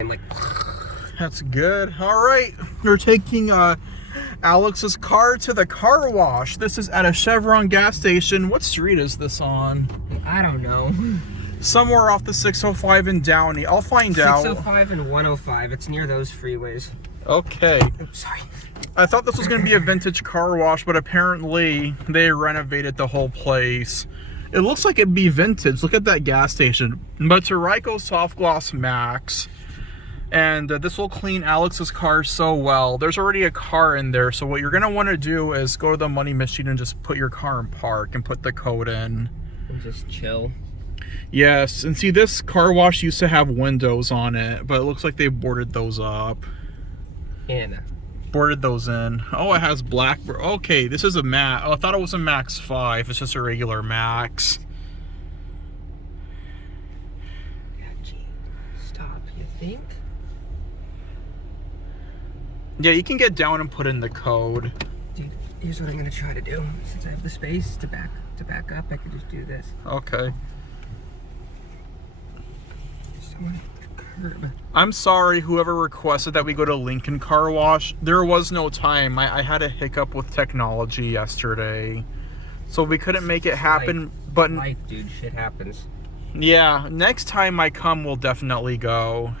I'm like, that's good. All right, we're taking Alex's car to the car wash. This is at a Chevron gas station. What street is this on? I don't know. Somewhere off the 605 in Downey. I'll find out. 605 and 105. It's near those freeways. Okay. Oops, sorry. I thought this was going to be a vintage car wash, but apparently they renovated the whole place. It looks like it'd be vintage. Look at that gas station. But to Ryko Soft Gloss Maxx. And this will clean Alex's car so well. There's already a car in there, so what you're going to want to do is go to the money machine and just put your car in park and put the code in. And just chill. Yes, and see, this car wash used to have windows on it, but it looks like they boarded those up. And boarded those in. Oh, it has black. Okay, this is a Maxx. Oh, I thought it was a Maxx 5. It's just a regular Maxx. Yeah, gee. Stop, you think? Yeah, you can get down and put in the code. Dude, here's what I'm gonna try to do. Since I have the space to back up, I can just do this. Okay. Someone at the curb. I'm sorry, whoever requested that we go to Lincoln Car Wash. There was no time. I had a hiccup with technology yesterday, so we couldn't make it happen. But life, dude, shit happens. Yeah, next time I come, we'll definitely go.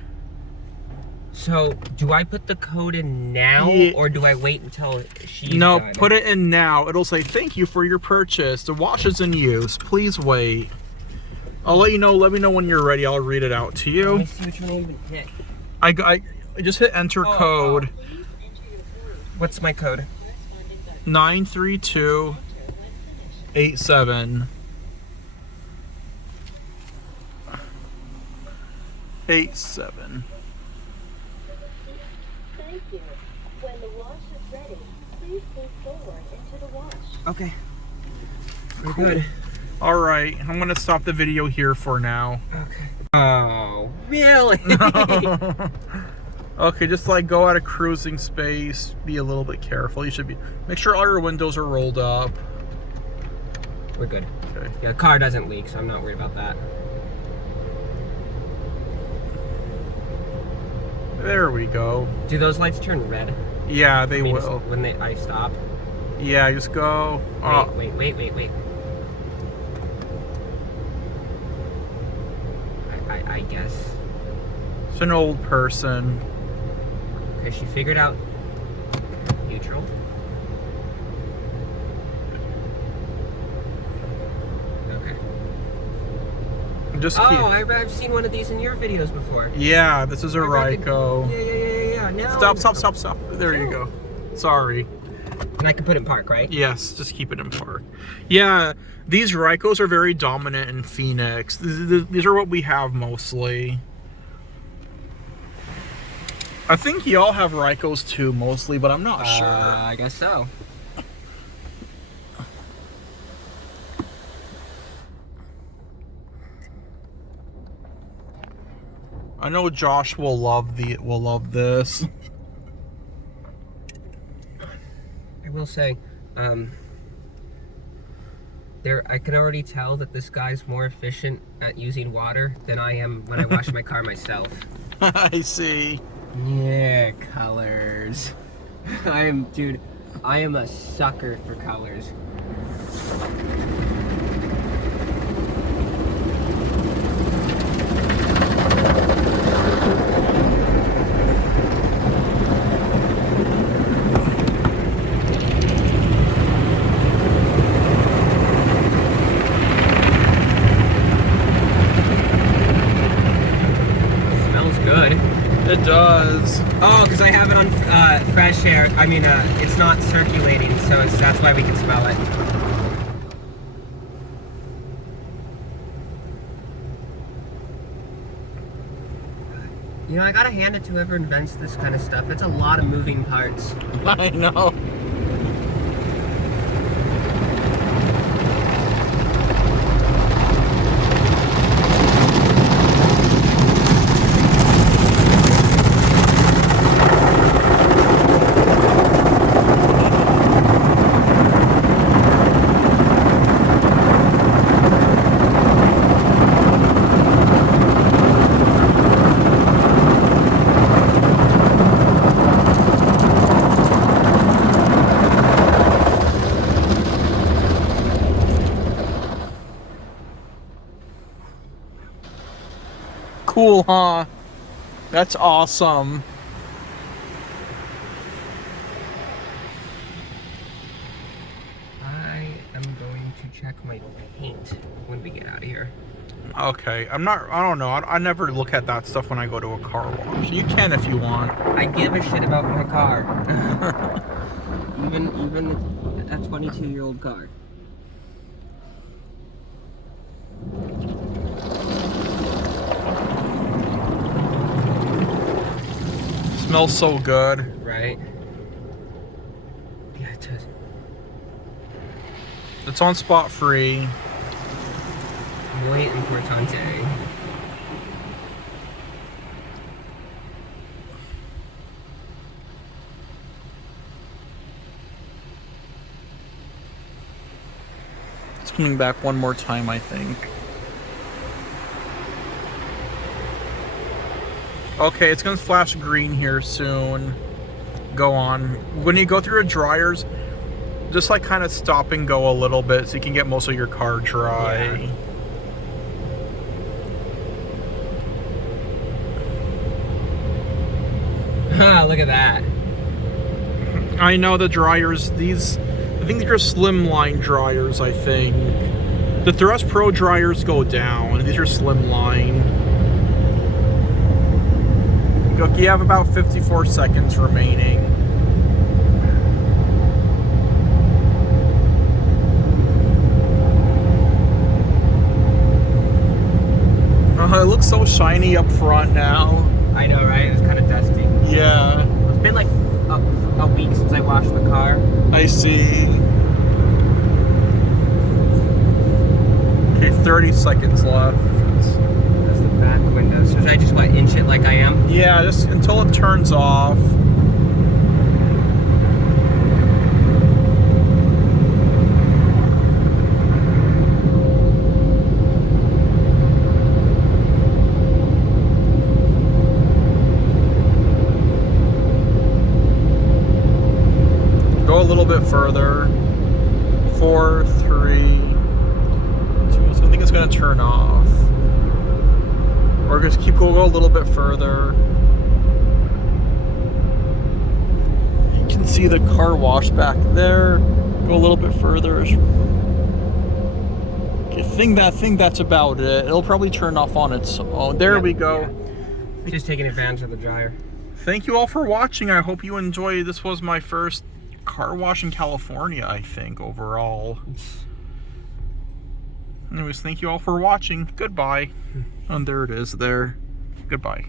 So, do I put the code in now, or do I wait until she's No, done? put it in now. It'll say, thank you for your purchase. The wash is in use. Please wait. I'll let you know. Let me know when you're ready. I'll read it out to you. Let me see which one I even hit. I just hit enter code. What's my code? 93287. 87. Thank you. When the wash is ready, please move forward into the wash. Okay. We're good. All right, I'm gonna stop the video here for now. Okay. Oh, really? Okay, just like go at a cruising space. Be a little bit careful. You should be. Make sure all your windows are rolled up. We're good. Okay. Yeah, the car doesn't leak, so I'm not worried about that. There we go. Do those lights turn red? Yeah, they will. When I stop? Yeah, just go. Wait. I guess. It's an old person. Okay, she figured out neutral. Okay. Just keep. Oh, I've seen one of these in your videos before. Yeah, this is a Ryko. Yeah. Now Stop. There you go. Sorry. And I can put it in park, right? Yes, just keep it in park. Yeah, these Rykos are very dominant in Phoenix. These are what we have mostly. I think y'all have Rykos too, mostly, but I'm not sure. I guess so. I know Josh will love this. I will say, I can already tell that this guy's more efficient at using water than I am when I wash my car myself. I see. Yeah, colors. I am a sucker for colors. It does. Oh, because I have it on fresh air. I mean, it's not circulating, so that's why we can smell it. You know, I gotta hand it to whoever invents this kind of stuff. It's a lot of moving parts. I know. cool, huh? That's awesome. I am going to check my paint when we get out of here. Okay, I don't know. I never look at that stuff when I go to a car wash. You can if you want. I give a shit about my car. even a 22-year-old car. Smells so good. Right? Yeah, it does. It's on spot free. Muy importante. It's coming back one more time, I think. Okay, it's gonna flash green here soon. Go on. When you go through your dryers, just like kind of stop and go a little bit so you can get most of your car dry. Yeah. Look at that. I know the dryers, I think these are slimline dryers, I think. The Thrust Pro dryers go down. These are slimline. Look, you have about 54 seconds remaining. It looks so shiny up front now. I know, right? It's kind of dusty. Yeah, It's been like a week since I washed the car. I see. Okay, 30 seconds left. That's the back window. So should I just inch it like I am? Yeah, just until it turns off. Go a little bit further. 4, 3, 2. So I think it's gonna turn off. Or just keep going a little bit further. You can see the car wash back there. Go a little bit further. Okay, I think that's about it. It'll probably turn off on its own. There we go. Yeah. Just taking advantage of the dryer. Thank you all for watching. I hope you enjoyed. This was my first car wash in California, I think, overall. Anyways, thank you all for watching. Goodbye. And there it is there. Goodbye.